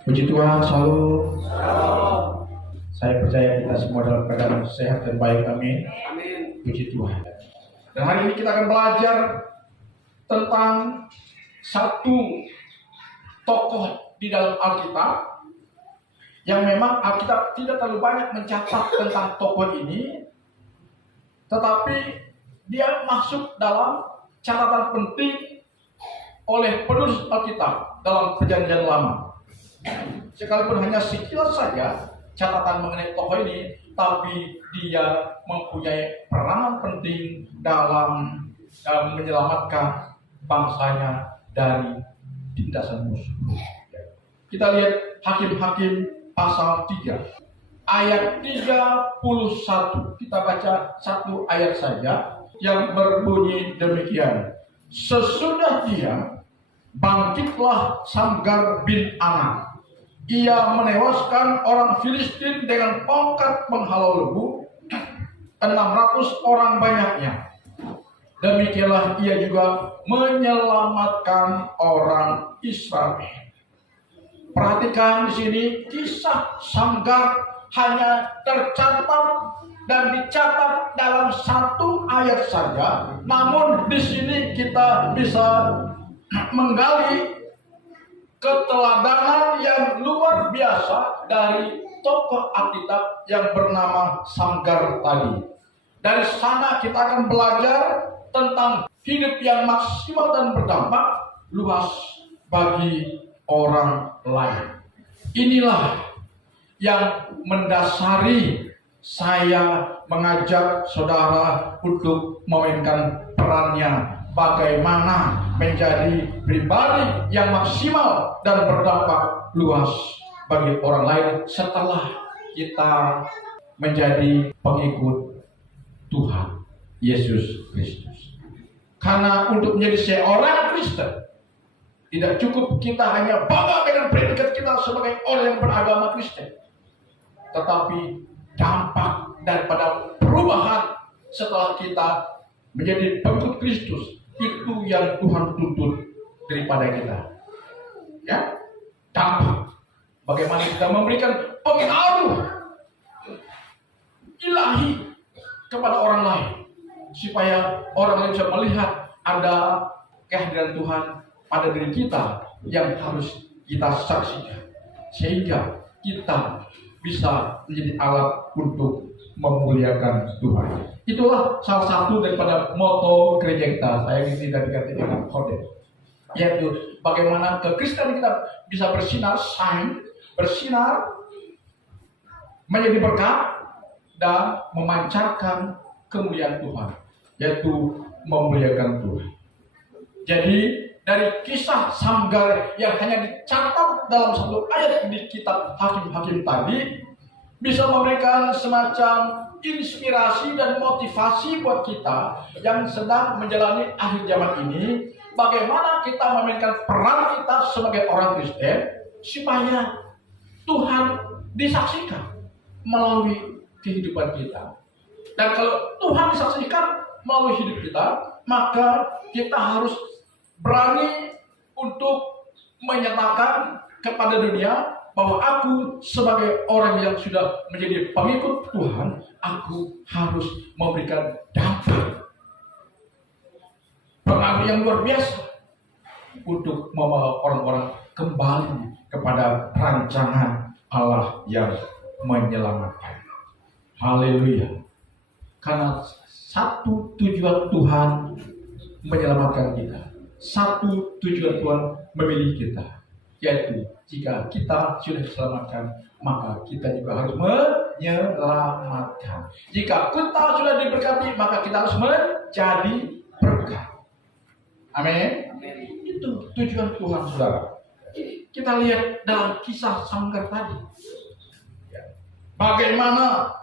Puji Tuhan, selalu. Saya percaya kita semua dalam keadaan sehat dan baik. Amin. Puji Tuhan. Dan hari ini kita akan belajar tentang satu tokoh di dalam Alkitab yang memang Alkitab tidak terlalu banyak mencatat tentang tokoh ini, tetapi dia masuk dalam catatan penting oleh penulis Alkitab dalam Perjanjian Lama. Sekalipun hanya sekilas saja catatan mengenai tokoh ini, tapi dia mempunyai peranan penting dalam menyelamatkan bangsanya dari tindasan musuh. Kita lihat Hakim-Hakim pasal 3 ayat 31. Kita baca satu ayat saja yang berbunyi demikian. Sesudah dia bangkitlah Samgar bin Anak. Ia menewaskan orang Filistin dengan tongkat penghalau lembu, 600 orang banyaknya. Demikianlah ia juga menyelamatkan orang Israel. Perhatikan di sini, kisah Samgar hanya tercatat dan dicatat dalam satu ayat saja. Namun di sini kita bisa menggali keteladanan yang luar biasa dari tokoh Alkitab yang bernama Samgar tadi. Dari sana kita akan belajar tentang hidup yang maksimal dan berdampak luas bagi orang lain. Inilah yang mendasari saya mengajak saudara untuk memainkan perannya bagaimana menjadi pribadi yang maksimal dan berdampak luas bagi orang lain setelah kita menjadi pengikut Tuhan Yesus Kristus. Karena untuk menjadi seorang Kristen tidak cukup kita hanya bangga dengan predikat kita sebagai orang yang beragama Kristen, tetapi dampak daripada perubahan setelah kita menjadi pengikut Kristus itu yang Tuhan tuntut daripada kita. Ya, dampak bagaimana kita memberikan pengaruh ilahi kepada orang lain, supaya orang lain bisa melihat ada kehadiran Tuhan pada diri kita yang harus kita saksikan, sehingga kita bisa menjadi alat untuk memuliakan Tuhan. Itulah salah satu daripada moto gereja kita. Saya ini tidak diganti dengan khotbah, yaitu bagaimana kekristenan kita bisa bersinar menjadi berkat dan memancarkan kemuliaan Tuhan, yaitu memuliakan Tuhan. Jadi dari kisah Samgar yang hanya dicatat dalam satu ayat di kitab Hakim-Hakim tadi bisa memberikan semacam inspirasi dan motivasi buat kita yang sedang menjalani akhir zaman ini, bagaimana kita memainkan peran kita sebagai orang Kristen supaya Tuhan disaksikan melalui kehidupan kita. Dan kalau Tuhan disaksikan melalui hidup kita, maka kita harus berani untuk menyatakan kepada dunia bahwa aku sebagai orang yang sudah menjadi pengikut Tuhan, aku harus memberikan dampak pengaruh yang luar biasa untuk membawa orang-orang kembali kepada rancangan Allah yang menyelamatkan. Haleluya. Karena satu tujuan Tuhan menyelamatkan kita, satu tujuan Tuhan memilih kita, yaitu jika kita sudah diselamatkan, maka kita juga harus menyelamatkan. Jika kita sudah diberkati, maka kita harus menjadi berkat. Amin. Itu tujuan Tuhan, saudara. Kita lihat dalam kisah Samgar tadi, bagaimana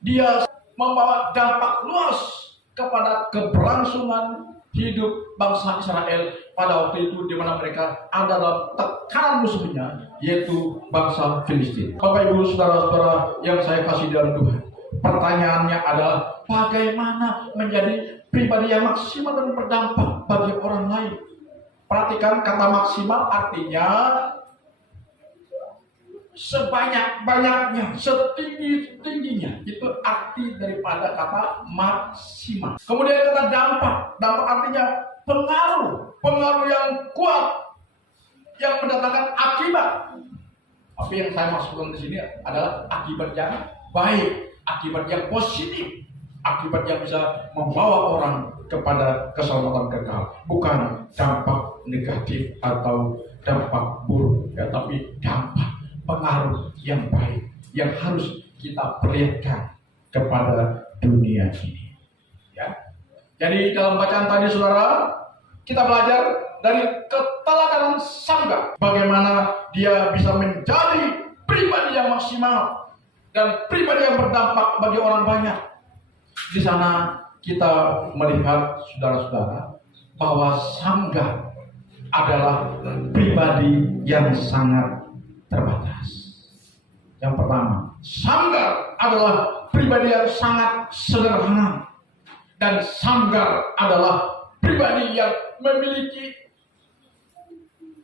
dia membawa dampak luas kepada keberlangsungan hidup bangsa Israel pada waktu itu, di mana mereka ada dalam tekanan musuhnya, yaitu bangsa Filistin. Bapak Ibu saudara-saudara yang saya kasih dalam Tuhan, pertanyaannya adalah bagaimana menjadi pribadi yang maksimal dan berdampak bagi orang lain. Perhatikan kata maksimal, artinya sebanyak-banyaknya, setinggi-tingginya. Itu arti daripada kata maksimal. Kemudian kata dampak. Dampak artinya pengaruh. Pengaruh yang kuat, yang mendatangkan akibat. Tapi yang saya maksudkan di sini adalah akibat yang baik, akibat yang positif, akibat yang bisa membawa orang kepada keselamatan kekal, bukan dampak negatif atau dampak buruk, ya, tapi dampak pengaruh yang baik yang harus kita perlihatkan kepada dunia ini. Ya. Jadi dalam bacaan tadi saudara, kita belajar dari keteladanan Samgar, bagaimana dia bisa menjadi pribadi yang maksimal dan pribadi yang berdampak bagi orang banyak. Di sana kita melihat saudara-saudara bahwa Samgar adalah pribadi yang sangat terbatas. Yang pertama, Samgar adalah pribadi yang sangat sederhana, dan Samgar adalah pribadi yang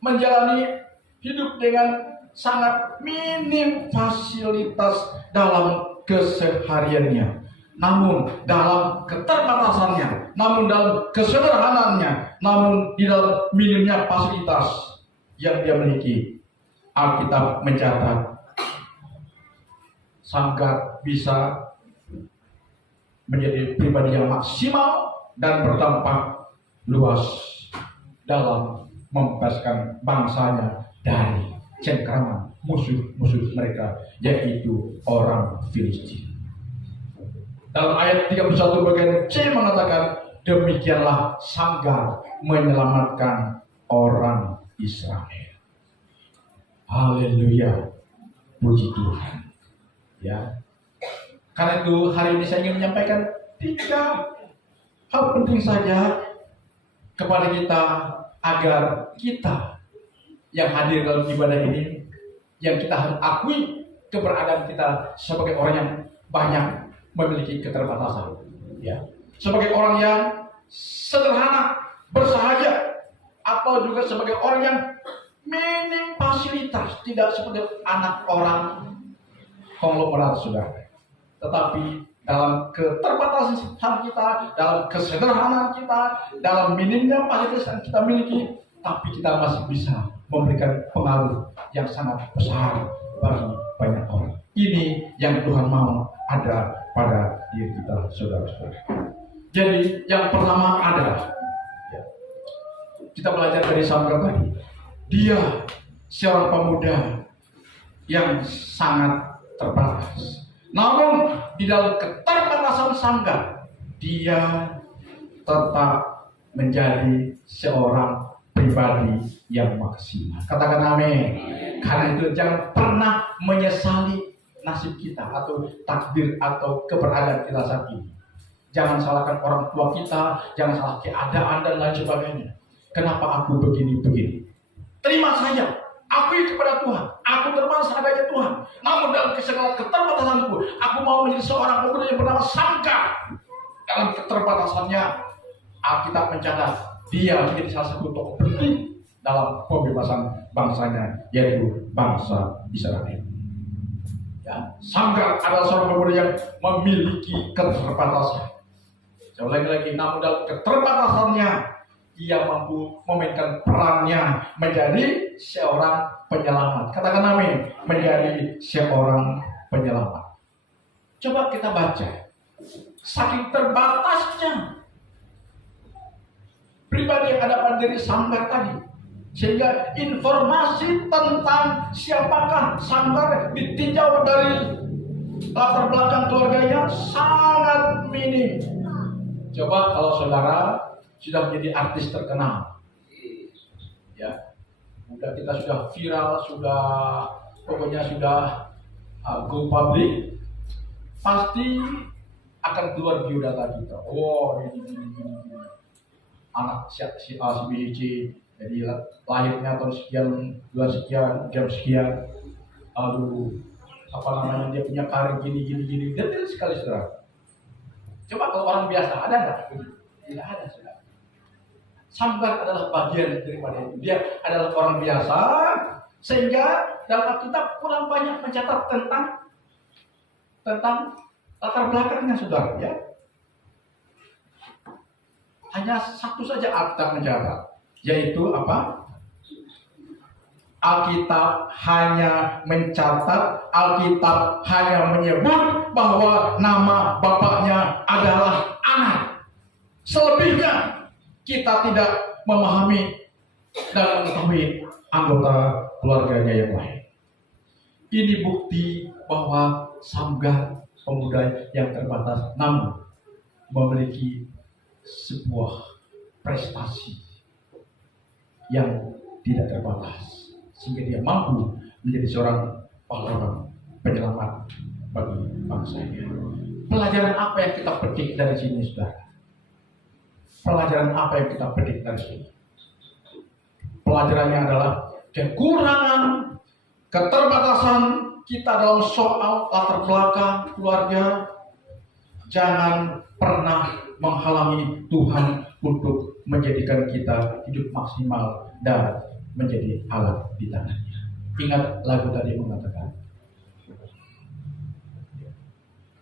menjalani hidup dengan sangat minim fasilitas dalam kesehariannya. Namun dalam keterbatasannya, namun dalam kesederhanaannya, namun di dalam minimnya fasilitas yang dia miliki, Alkitab mencatat Samgar bisa menjadi pribadi yang maksimal dan berdampak luas dalam membebaskan bangsanya dari cengkraman musuh-musuh mereka, yaitu orang Filistin. Dalam ayat 31 bagian C mengatakan, demikianlah Samgar menyelamatkan orang Israel. Haleluya, puji Tuhan. Ya, karena itu hari ini saya ingin menyampaikan 3 hal penting saja kepada kita, agar kita yang hadir dalam ibadah ini, yang kita harus akui keberadaan kita sebagai orang yang banyak memiliki keterbatasan, ya, sebagai orang yang sederhana, bersahaja, atau juga sebagai orang yang minim fasilitas, tidak seperti anak orang konglomerat, saudara. Tetapi dalam keterbatasan kita, dalam kesederhanaan kita, dalam minimnya fasilitas yang kita miliki, tapi kita masih bisa memberikan pengaruh yang sangat besar bagi banyak orang. Ini yang Tuhan mau ada pada diri kita, saudara-saudara. Jadi yang pertama adalah, ya, kita belajar dari Samgar tadi. Dia seorang pemuda yang sangat terbatas. Namun di dalam keterbatasan Samgar, dia tetap menjadi seorang pribadi yang maksimal. Katakan amin. Karena itu jangan pernah menyesali nasib kita atau takdir atau keberadaan kita saat ini. Jangan salahkan orang tua kita, jangan salah keadaan dan lain sebagainya. Kenapa aku begini-begini? Terima saja. Akui kepada Tuhan, aku terbatas adanya Tuhan. Namun dalam segala keterbatasanku, aku mau menjadi seorang pemuda yang bernama Samgar. Dalam keterbatasannya, Alkitab mencatat dia menjadi salah satu tokoh penting dalam pembebasan bangsanya, yaitu bangsa Israel. Ya, Samgar adalah seorang pemuda yang memiliki keterbatasan. Saya ulangi lagi, namun dalam keterbatasannya, ia mampu memainkan perannya menjadi seorang penyelamat. Katakan amin. Menjadi seorang penyelamat. Coba kita baca. Saking terbatasnya pribadi yang ada pada diri Samgar tadi, sehingga informasi tentang siapakah Samgar ditinjau dari latar belakang keluarganya sangat minim. Coba kalau saudara sudah menjadi artis terkenal, ya, kita sudah viral, sudah pokoknya sudah go public, pasti akan keluar biodata kita. Oh, ini anak si A si B si C, jadi lahirnya tahun sekian, bulan sekian, jam sekian, lalu apa namanya, dia punya karir gini, detail sekali, saudara. Coba kalau orang biasa ada nggak? Tidak ada, saudara. Samgar adalah bagian daripada itu. Dia adalah orang biasa, Sehingga dalam Alkitab kurang banyak mencatat tentang latar belakangnya, saudara. Ya, hanya satu saja Alkitab mencatat, yaitu apa? Alkitab hanya mencatat, Alkitab hanya menyebut bahwa nama bapaknya adalah Anak. Selebihnya kita tidak memahami dan mengetahui anggota keluarganya yang lain. Ini bukti bahwa Samgar pemuda yang terbatas namun memiliki sebuah prestasi yang tidak terbatas, sehingga dia mampu menjadi seorang pahlawan penyelamat bagi bangsanya. Pelajaran apa yang kita petik dari sini, saudara? Pelajaran apa yang kita petik dari sini? Pelajarannya adalah kekurangan, keterbatasan kita dalam soal latar belakang keluarga jangan pernah menghalangi Tuhan untuk menjadikan kita hidup maksimal dan menjadi alat di tangannya. Ingat lagu tadi mengatakan,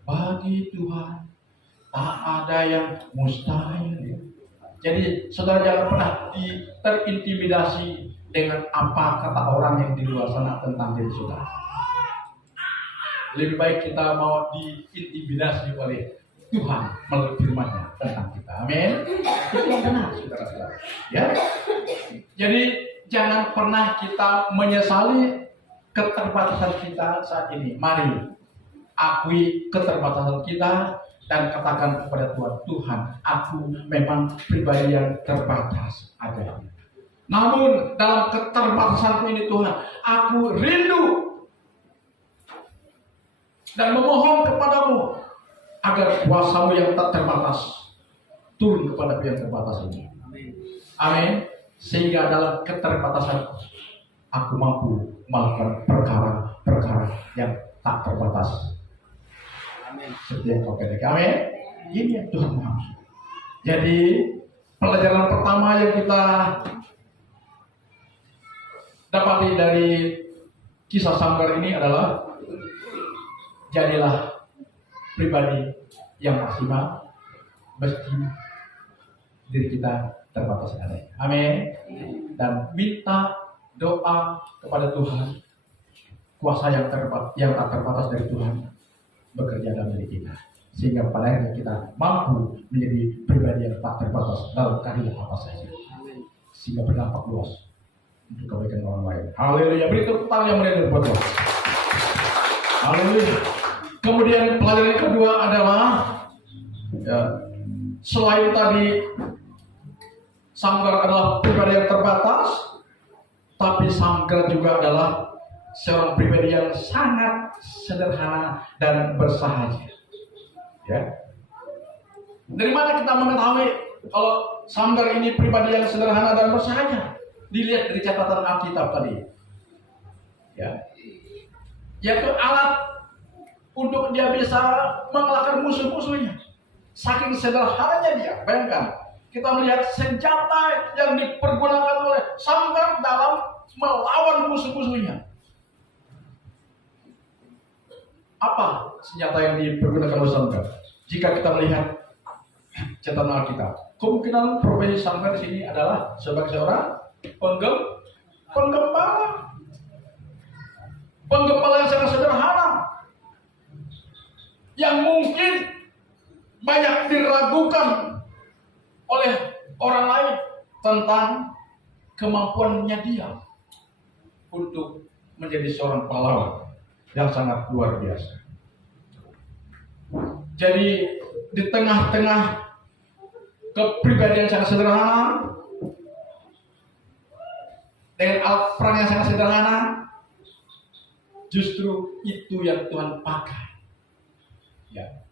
bagi Tuhan tak ada yang mustahil. Jadi saudara jangan pernah terintimidasi dengan apa kata orang yang di luar sana tentang diri saudara. Lebih baik kita mau diintimidasi oleh Tuhan melalui firman-Nya tentang kita. Amin. Itu yang benar, saudara-saudara. Ya. Jadi jangan pernah kita menyesali keterbatasan kita saat ini. Mari akui keterbatasan kita dan katakan kepada Tuhan, Tuhan, aku memang pribadi yang terbatas adanya. Namun dalam keterbatasanku ini Tuhan, aku rindu dan memohon kepadamu agar kuasa-Mu yang tak terbatas turun kepada yang terbatas ini. Amin. Sehingga dalam keterbatasan aku mampu melakukan perkara-perkara yang tak terbatas. Amin. Seperti yang kau katakan. Amin. Ini yang Tuhan maksud. Jadi pelajaran pertama yang kita dapati dari kisah Samgar ini adalah jadilah pribadi yang maksimal meski diri kita terbatas adanya. Amin. Dan minta doa kepada Tuhan, kuasa yang tak terbatas dari Tuhan bekerja dalam diri kita, sehingga pada akhirnya kita mampu menjadi pribadi yang tak terbatas dalam karya apa saja, sehingga berdampak luas untuk kebaikan orang lain. Haleluya. Beri tepuk tangan yang meriah buat Tuhan. Haleluya. Kemudian pelajaran kedua adalah selain tadi Samgar adalah pribadi yang terbatas, tapi Samgar juga adalah seorang pribadi yang sangat sederhana dan bersahaja. Ya. Dari mana kita mengetahui kalau Samgar ini pribadi yang sederhana dan bersahaja? Dilihat dari catatan Alkitab tadi. Ya. Yaitu alat untuk dia bisa mengalahkan musuh-musuhnya. Saking sederhananya dia. Bayangkan, kita melihat senjata yang dipergunakan oleh Samgar dalam melawan musuh-musuhnya. Apa senjata yang dipergunakan oleh Samgar? Jika kita melihat catatan Alkitab, kemungkinan profesi Samgar di sini adalah sebagai seorang penggembala. Penggembala yang sangat sederhana, yang mungkin banyak diragukan oleh orang lain tentang kemampuannya dia untuk menjadi seorang pahlawan yang sangat luar biasa. Jadi di tengah-tengah kepribadian yang sangat sederhana, dengan alat perang yang sangat sederhana, justru itu yang Tuhan pakai, ya,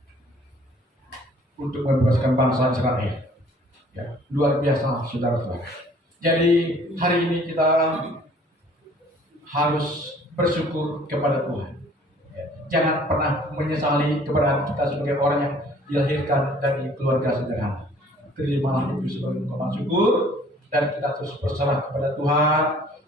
untuk membebaskan bangsa Israel. Ya, luar biasa, saudara-saudara. Jadi hari ini kita harus bersyukur kepada Tuhan. Ya, jangan pernah menyesali keberadaan kita sebagai orang yang dilahirkan dari keluarga sederhana. Terimalah itu sebagai ungkapan syukur dan kita terus berserah kepada Tuhan.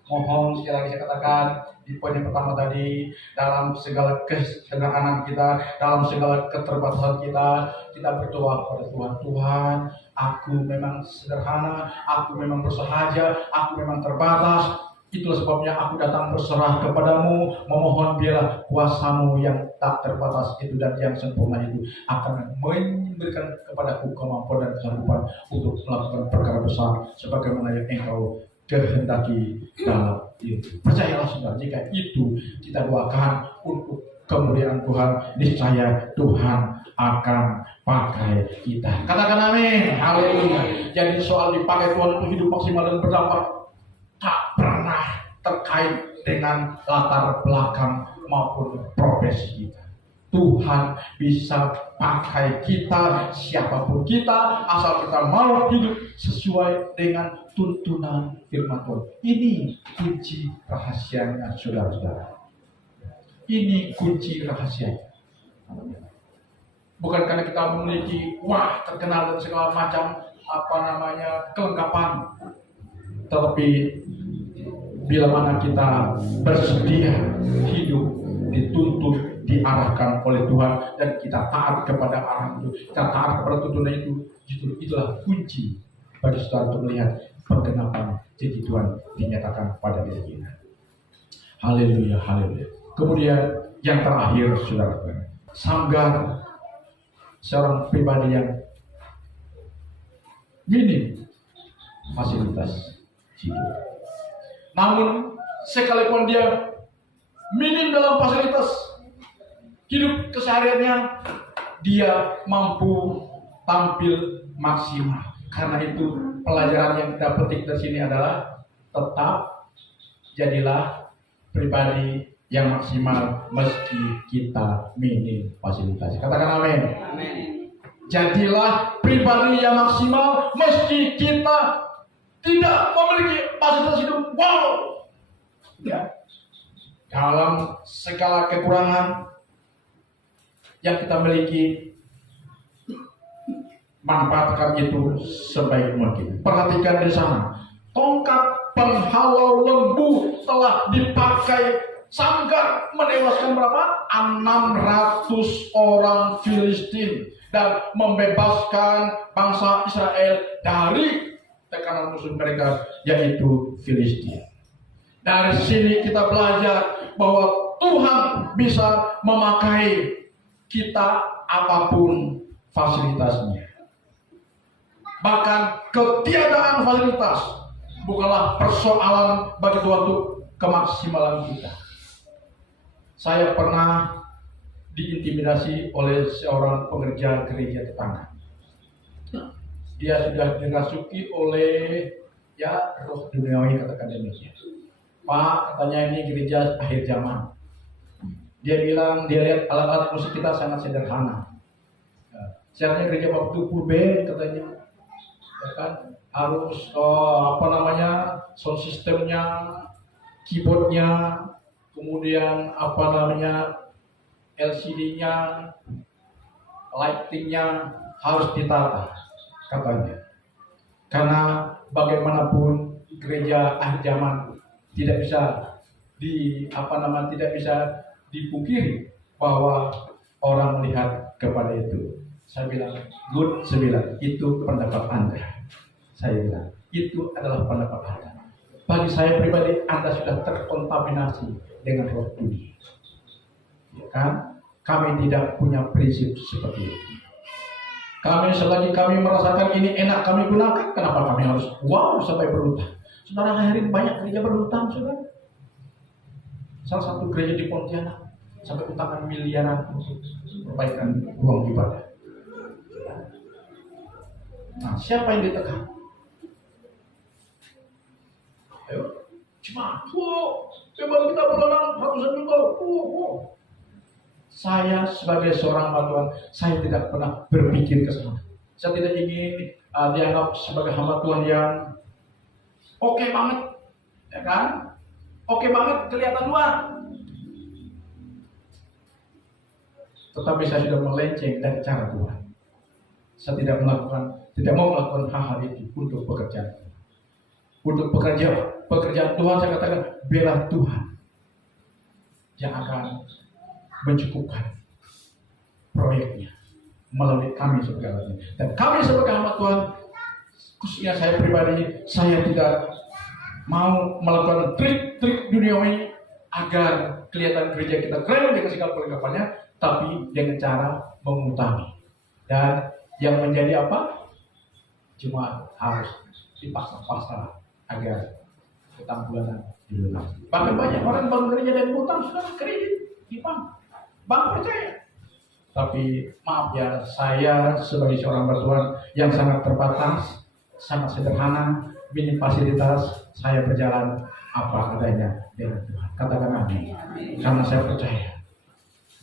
Mohon sekali lagi saya katakan di poin yang pertama tadi, dalam segala kesederhanaan kita, dalam segala keterbatasan kita, kita berdoa kepada Tuhan. Tuhan, aku memang sederhana, aku memang bersahaja, aku memang terbatas. Itulah sebabnya aku datang berserah kepadamu, memohon biarlah kuasamu yang tak terbatas itu dan yang sempurna itu akan memberikan kepadaku kemampuan dan kesanggupan untuk melakukan perkara besar sebagaimana yang engkau kehendaki dalam itu. Percayalah saudara, jika itu kita doakan untuk kemuliaan Tuhan, niscaya Tuhan akan pakai kita. Katakan amin, haleluya. Jadi soal dipakai Tuhan untuk hidup maksimal dan berdampak tak pernah terkait dengan latar belakang maupun profesi kita. Tuhan bisa pakai kita, siapapun kita, asal kita mau hidup sesuai dengan tuntunan firman Tuhan. Ini kunci rahasianya, saudara-saudara. Ini kunci rahasianya. Bukan karena kita memiliki terkenal dan segala macam kelengkapan, tetapi bila mana kita bersedia hidup dituntun, diarahkan oleh Tuhan dan kita taat kepada arah itu, kita taat kepada tuntunan itu, justru itulah kunci bagi saudara untuk melihat perkenapan janji Tuhan dinyatakan pada diri kita. Haleluya, haleluya. Kemudian yang terakhir, saudara, Sanggar seorang pribadi yang minim fasilitas hidup. Namun sekalipun dia minim dalam fasilitas hidup kesehariannya, dia mampu tampil maksimal. Karena itu pelajaran yang kita petik dari sini adalah tetap jadilah pribadi yang maksimal meski kita minim fasilitas. Katakan amin. Amin. Jadilah pribadi yang maksimal meski kita tidak memiliki fasilitas hidup. Ya. Dalam segala kekurangan yang kita miliki, manfaatkan itu sebaik mungkin. Perhatikan di sana, tongkat penghalau lembu telah dipakai Sanggar menewaskan berapa? 600 orang Filistin dan membebaskan bangsa Israel dari tekanan musuh mereka, yaitu Filistin. Dari sini kita belajar bahwa Tuhan bisa memakai kita apapun fasilitasnya. Bahkan ketiadaan fasilitas bukanlah persoalan bagi Tuhan untuk kemaksimalan kita. Saya pernah diintimidasi oleh seorang pengerja gereja tetangga. Dia sudah dirasuki oleh roh duniawi, katakan demikian. Pak, katanya ini gereja akhir zaman. Dia bilang, dia lihat alat-alat musik kita sangat sederhana. Seharusnya gereja waktu purbe, katanya, ya kan, harus sound systemnya, keyboardnya, kemudian LCD-nya, lighting-nya harus ditata, katanya. Karena bagaimanapun gereja akhir zaman tidak bisa tidak bisa dipungkiri bahwa orang melihat kepada itu. Saya bilang, good, itu pendapat Anda. Saya bilang, itu adalah pendapat Anda. Bagi saya pribadi, Anda sudah terkontaminasi dengan roh dunia. Ya kan? Kami tidak punya prinsip seperti itu. Selagi kami merasakan ini enak kami gunakan, kenapa kami harus sampai berhutang? Saudara, akhirin banyak gereja berhutang, saudara. Salah satu gereja di Pontianak sampai utangan miliaran untuk perbaikan ruang ibadah. Nah, siapa yang ditekan? Ayo, cuma coba kita berlenang ratusan juta. Saya sebagai seorang hamba Tuhan, saya tidak pernah berpikir ke sana. Saya tidak ingin dianggap sebagai hamba Tuhan yang oke banget, ya kan? Oke banget, kelihatan luar. Tetapi saya sudah melenceng dari cara Tuhan. Saya tidak mau melakukan hal-hal itu untuk pekerjaan. Untuk pekerja pekerjaan Tuhan, saya katakan biarlah Tuhan yang akan mencukupkan proyeknya melalui kami sebagai alatnya. Dan kami sebagai hamba Tuhan, khususnya saya pribadi, saya tidak mau melakukan trik-trik duniawi agar kelihatan gereja kita keren dengan segala perlengkapannya, tapi dengan cara mengutangi. Dan yang menjadi apa? Cuma harus dipaksa-paksa agar utang bulanan dilunasi. Bahkan banyak orang bangun gereja dan utang sudah kredit di bank percaya. Tapi maaf ya, saya sebagai seorang bertuan yang sangat terbatas, sangat sederhana, minim fasilitas, saya berjalan apa adanya dengan Tuhan. Katakan amin. Karena saya percaya,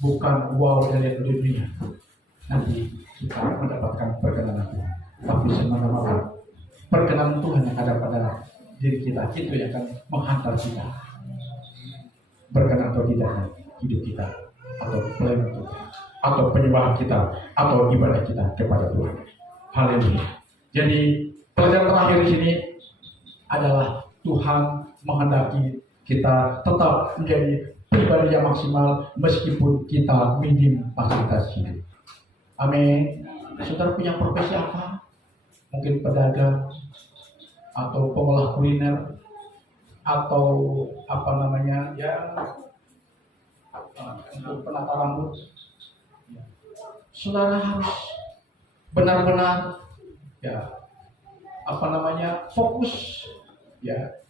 bukan wow dari dunia nanti kita mendapatkan perkenanan Tuhan, tapi semata-mata perkenanan Tuhan yang ada pada diri kita, itu yang akan menghantar kita berkenan atau tidak hidup kita, atau pelayanan kita, atau penyembahan kita, atau ibadah kita kepada Tuhan. Haleluya. Jadi pelajaran terakhir di sini adalah Tuhan menghendaki kita tetap menjadi pribadi yang maksimal meskipun kita minim fasilitas hidup. Amin. Saudara punya profesi apa? Mungkin pedagang, atau pengolah kuliner, atau apa namanya ya, penata rambut. Saudara harus benar-benar ya, apa namanya, fokus ya,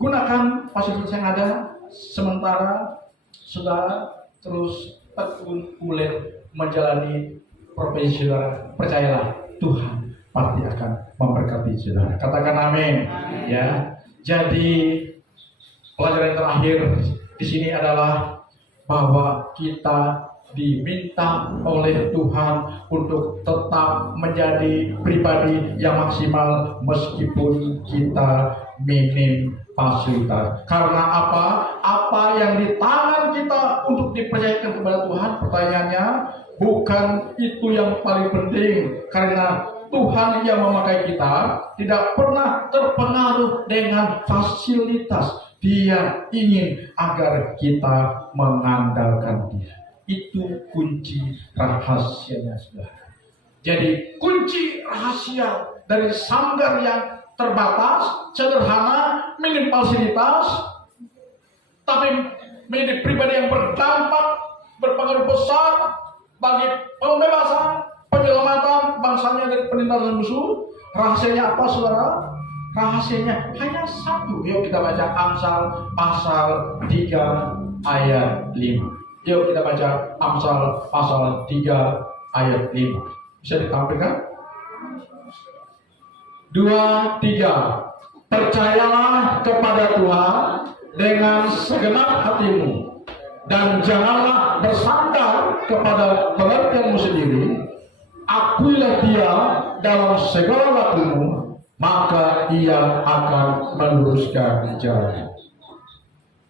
gunakan fasilitas yang ada, sementara saudara terus tekun kulit menjalani profesi saudara. Percayalah, Tuhan pasti akan memberkati saudara. Katakan amin. Ya. Jadi pelajaran terakhir di sini adalah bahwa kita diminta oleh Tuhan untuk tetap menjadi pribadi yang maksimal meskipun kita minim fasilitas. Karena apa? Apa yang di tangan kita untuk dipercayakan kepada Tuhan, pertanyaannya bukan itu yang paling penting. Karena Tuhan yang memakai kita tidak pernah terpengaruh dengan fasilitas. Dia ingin agar kita mengandalkan Dia. Itu kunci rahasianya, saudara. Jadi kunci rahasia dari sanggar yang terbatas, sederhana, minim fasilitas, tapi menjadi pribadi yang berdampak, berpengaruh besar bagi pembebasan, penyelamatan bangsanya dari penindasan musuh. Rahasianya apa, saudara? Rahasianya hanya satu. Yuk kita baca Amsal pasal 3 ayat 5. Yuk kita baca Amsal pasal 3 ayat 5. Bisa ditampilkan? 2, 3. Percayalah kepada Tuhan dengan segenap hatimu, dan janganlah bersandar kepada pengertianmu sendiri. Akuilah Dia dalam segala waktumu, maka Ia akan meluruskan jalan.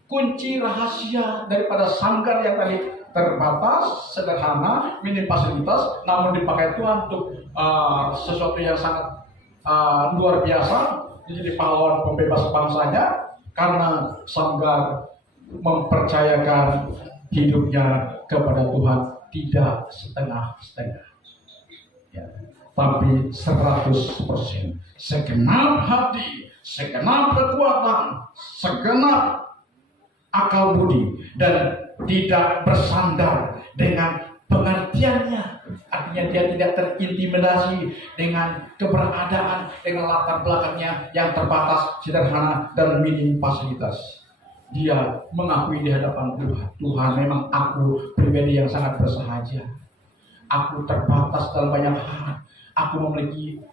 Kunci rahasia daripada sanggar yang tadi terbatas, sederhana, minim fasilitas, namun dipakai Tuhan untuk sesuatu yang sangat luar biasa, menjadi pahlawan pembebas bangsanya, karena sanggar mempercayakan hidupnya kepada Tuhan tidak setengah-setengah, ya, tapi 100%, segenap hati, segenap kekuatan, segenap akal budi, dan tidak bersandar dengan pengertiannya. Artinya dia tidak terintimidasi dengan keberadaan, dengan latar belakangnya yang terbatas, sederhana, dan minim fasilitas. Dia mengakui di hadapan Tuhan, Tuhan, memang aku pribadi yang sangat bersahaja. Aku terbatas dalam banyak hal. Aku memiliki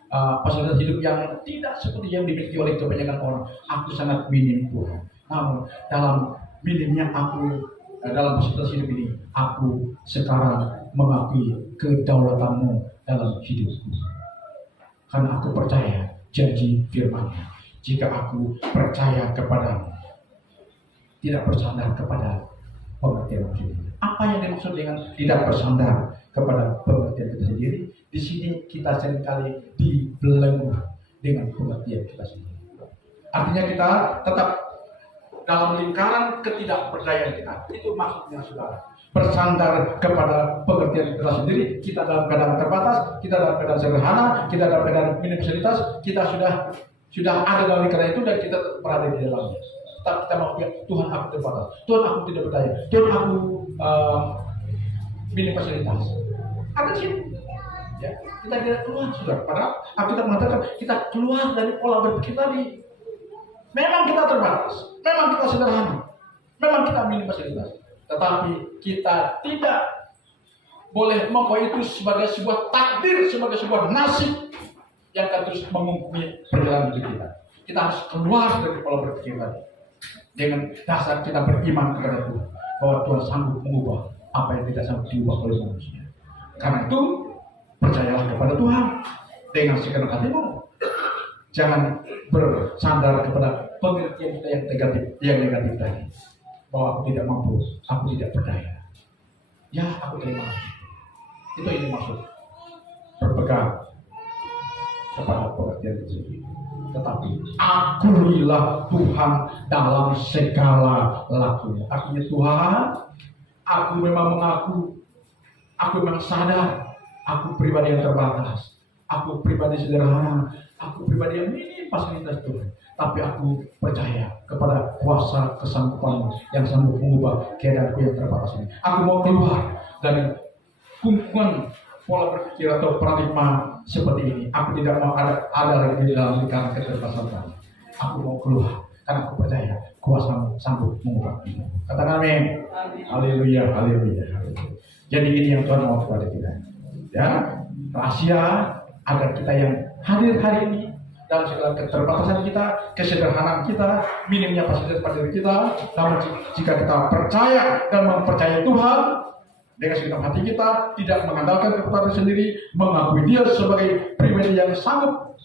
fasilitas hidup yang tidak seperti yang dimiliki oleh kebanyakan orang. Aku sangat minim, Tuhan. Namun dalam minimnya aku, dalam fasilitas hidup ini, aku sekarang mengakui kedaulatanmu dalam hidupku. Karena aku percaya janji firman-Nya. Jika aku percaya kepadamu, tidak bersandar kepada pengertian sendiri. Apa yang dimaksud dengan tidak bersandar kepada pengertian kita sendiri? Di sini kita seringkali dibelenggu dengan pengertian kita sendiri. Artinya kita tetap dalam lingkaran ketidakberdayaan kita. Itu maksudnya saudara. Bersandar kepada pengertian kita sendiri. Kita dalam keadaan terbatas, kita dalam keadaan sederhana, kita dalam keadaan minim fasilitas, kita sudah ada dalam lingkaran itu dan kita berada di dalamnya. Tetap kita mengakui Tuhan aku terbatas, Tuhan aku tidak berdaya, Tuhan aku minim fasilitas. Ada sih. Ya, kita tidak keluar saudara. Padahal kita mengatakan kita keluar dari pola berpikir tadi. Memang kita terbatas, memang kita sederhana, memang kita minim fasilitas, tetapi kita tidak boleh membawa itu sebagai sebuah takdir, sebagai sebuah nasib yang akan terus mengumpuli perjalanan hidup kita. Kita harus keluar dari pola berpikir tadi dengan dasar kita beriman kepada Tuhan bahwa Tuhan sanggup mengubah apa yang tidak sanggup diubah oleh manusia. Karena itu percayalah kepada Tuhan dengan segenap hatimu. Jangan bersandar kepada pengertian kita yang negatif tadi. Bahwa aku tidak mampu, aku tidak berdaya. Ya, aku terima. Itu ini maksud. Berpegang kepada pengertian tersebut. Tetapi akuilah Tuhan dalam segala lakunya. Artinya Tuhan, aku memang mengaku, aku memang sadar, aku pribadi yang terbatas, aku pribadi sederhana, aku pribadi yang minim fasilitas Tuhan. Tapi aku percaya kepada kuasa kesanggupan yang sanggup mengubah keadaanku yang terbatas ini. Aku mau keluar dari kungkungan pola berpikir atau paradigma seperti ini. Aku tidak mau ada lagi di dalam lingkaran keterbatasan kami. Aku mau keluar karena aku percaya kuasa sanggup mengubah ini. Katakan amin. Haleluya, haleluya, haleluya. Jadi ini yang Tuhan mau kepada kita. Ya, rahasia agar kita yang hadir hari ini dalam segala keterbatasan kita, kesederhanaan kita, minimnya fasilitas pada diri kita, namun jika kita percaya dan mempercayai Tuhan dengan segenap hati kita, tidak mengandalkan kekuatan sendiri, mengakui Dia sebagai pribadi yang sanggup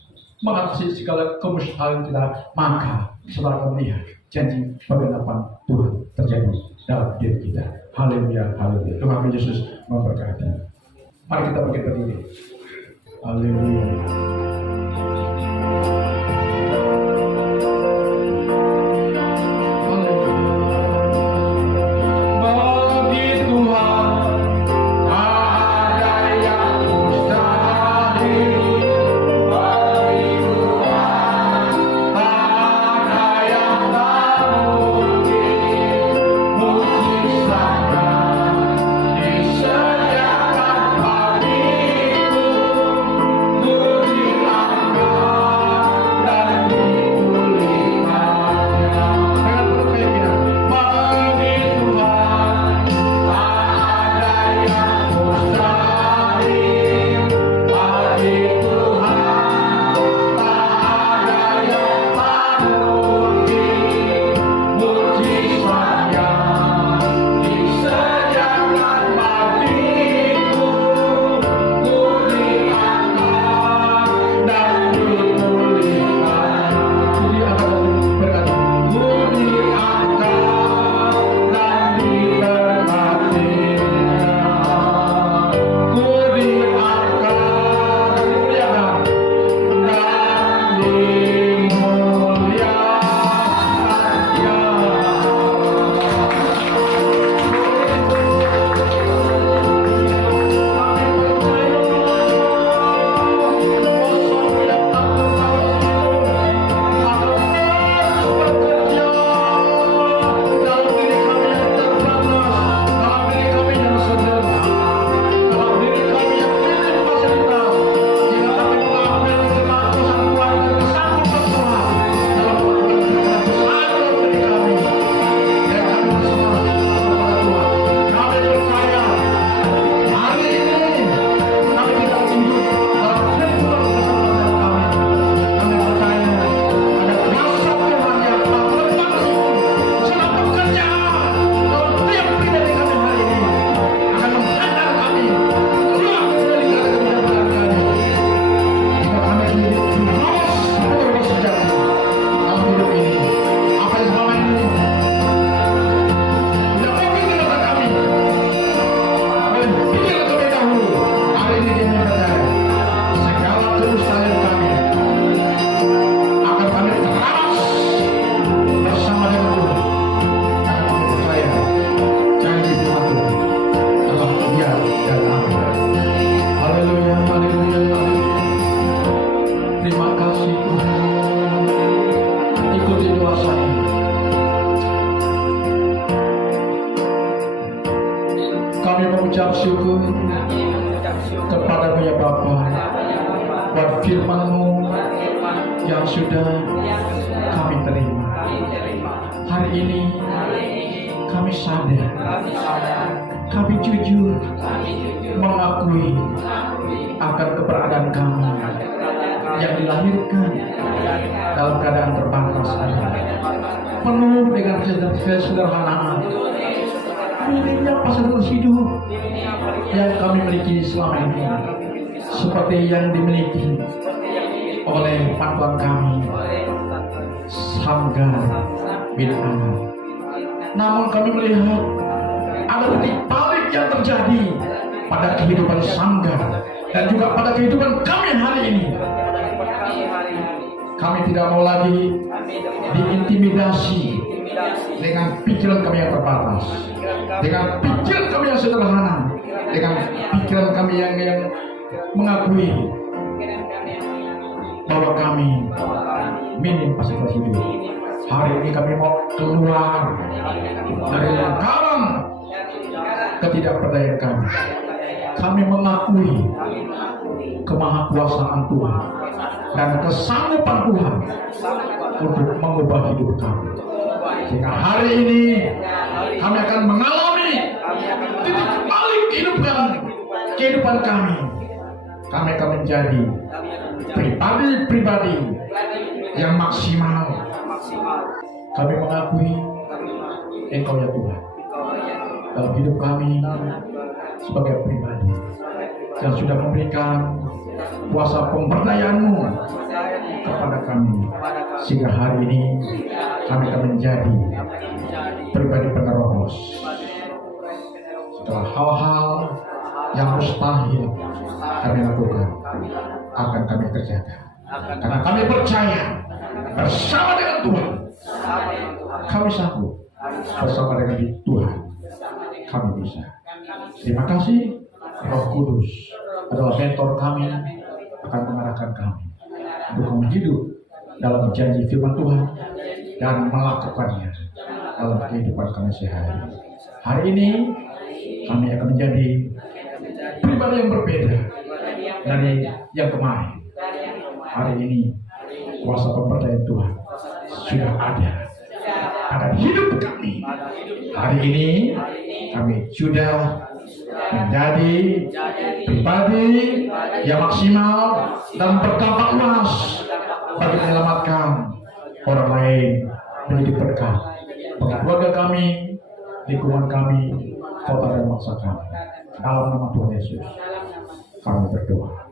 mengatasi segala kemusyrikan kita, maka saudara melihat janji penggenapan Tuhan terjadi dalam diri kita. Haleluya, haleluya. Tuhan Yesus memberkati. Mari kita berdiri. Haleluya. Kami mengucap syukur kepada-Mu ya Bapa, buat firman-Mu yang sudah kami terima. Hari ini kami sadar, kami jujur mengakui akan keberadaan kami yang dilahirkan dalam keadaan terbatas ini, penuh dengan kesederhanaan, minimnya fasilitas hidup yang kami miliki selama ini, seperti yang dimiliki oleh patuan kami, Sanggar bin Anak. Namun kami melihat ada titik balik yang terjadi pada kehidupan Sanggar dan juga pada kehidupan kami hari ini. Kami tidak mau lagi diintimidasi dengan pikiran kami yang terbatas, dengan pikiran kami yang sederhana, dengan pikiran kami yang mengakui bahwa kami minim fasilitas hidup. Hari ini kami mau keluar dari lingkaran ketidakberdayaan kami. Kami mengakui kemahakuasaan Tuhan dan kesanggupan Tuhan untuk mengubah hidup kami. Sehingga hari ini kami akan mengalami titik balik kehidupan kami. Kami akan menjadi pribadi-pribadi yang maksimal. Kami mengakui Engkau ya Tuhan dalam hidup kami sebagai pribadi yang sudah memberikan kuasa pemberdayaan-Mu kepada kami, sehingga hari ini kami akan menjadi pribadi penerobos. Setelah hal-hal yang mustahil kami lakukan akan kami kerjakan, karena kami percaya bersama dengan Tuhan kami sanggup, bersama dengan Tuhan kami bisa. Terima kasih. Roh Kudus adalah mentor kami, akan mengarahkan kami untuk hidup dalam janji firman Tuhan dan melakukannya dalam kehidupan kami sehari-hari. Hari ini kami akan menjadi pribadi yang berbeda dari yang kemarin. Hari ini kuasa pemberdayaan Tuhan sudah ada pada hidup kami. Hari ini kami sudah menjadi pribadi yang maksimal dan berdampak luas bagi menyelamatkan orang lain menjadi berkat bagi keluarga kami, lingkungan kami, kota dan bangsa kami. Dalam nama Tuhan Yesus kami berdoa.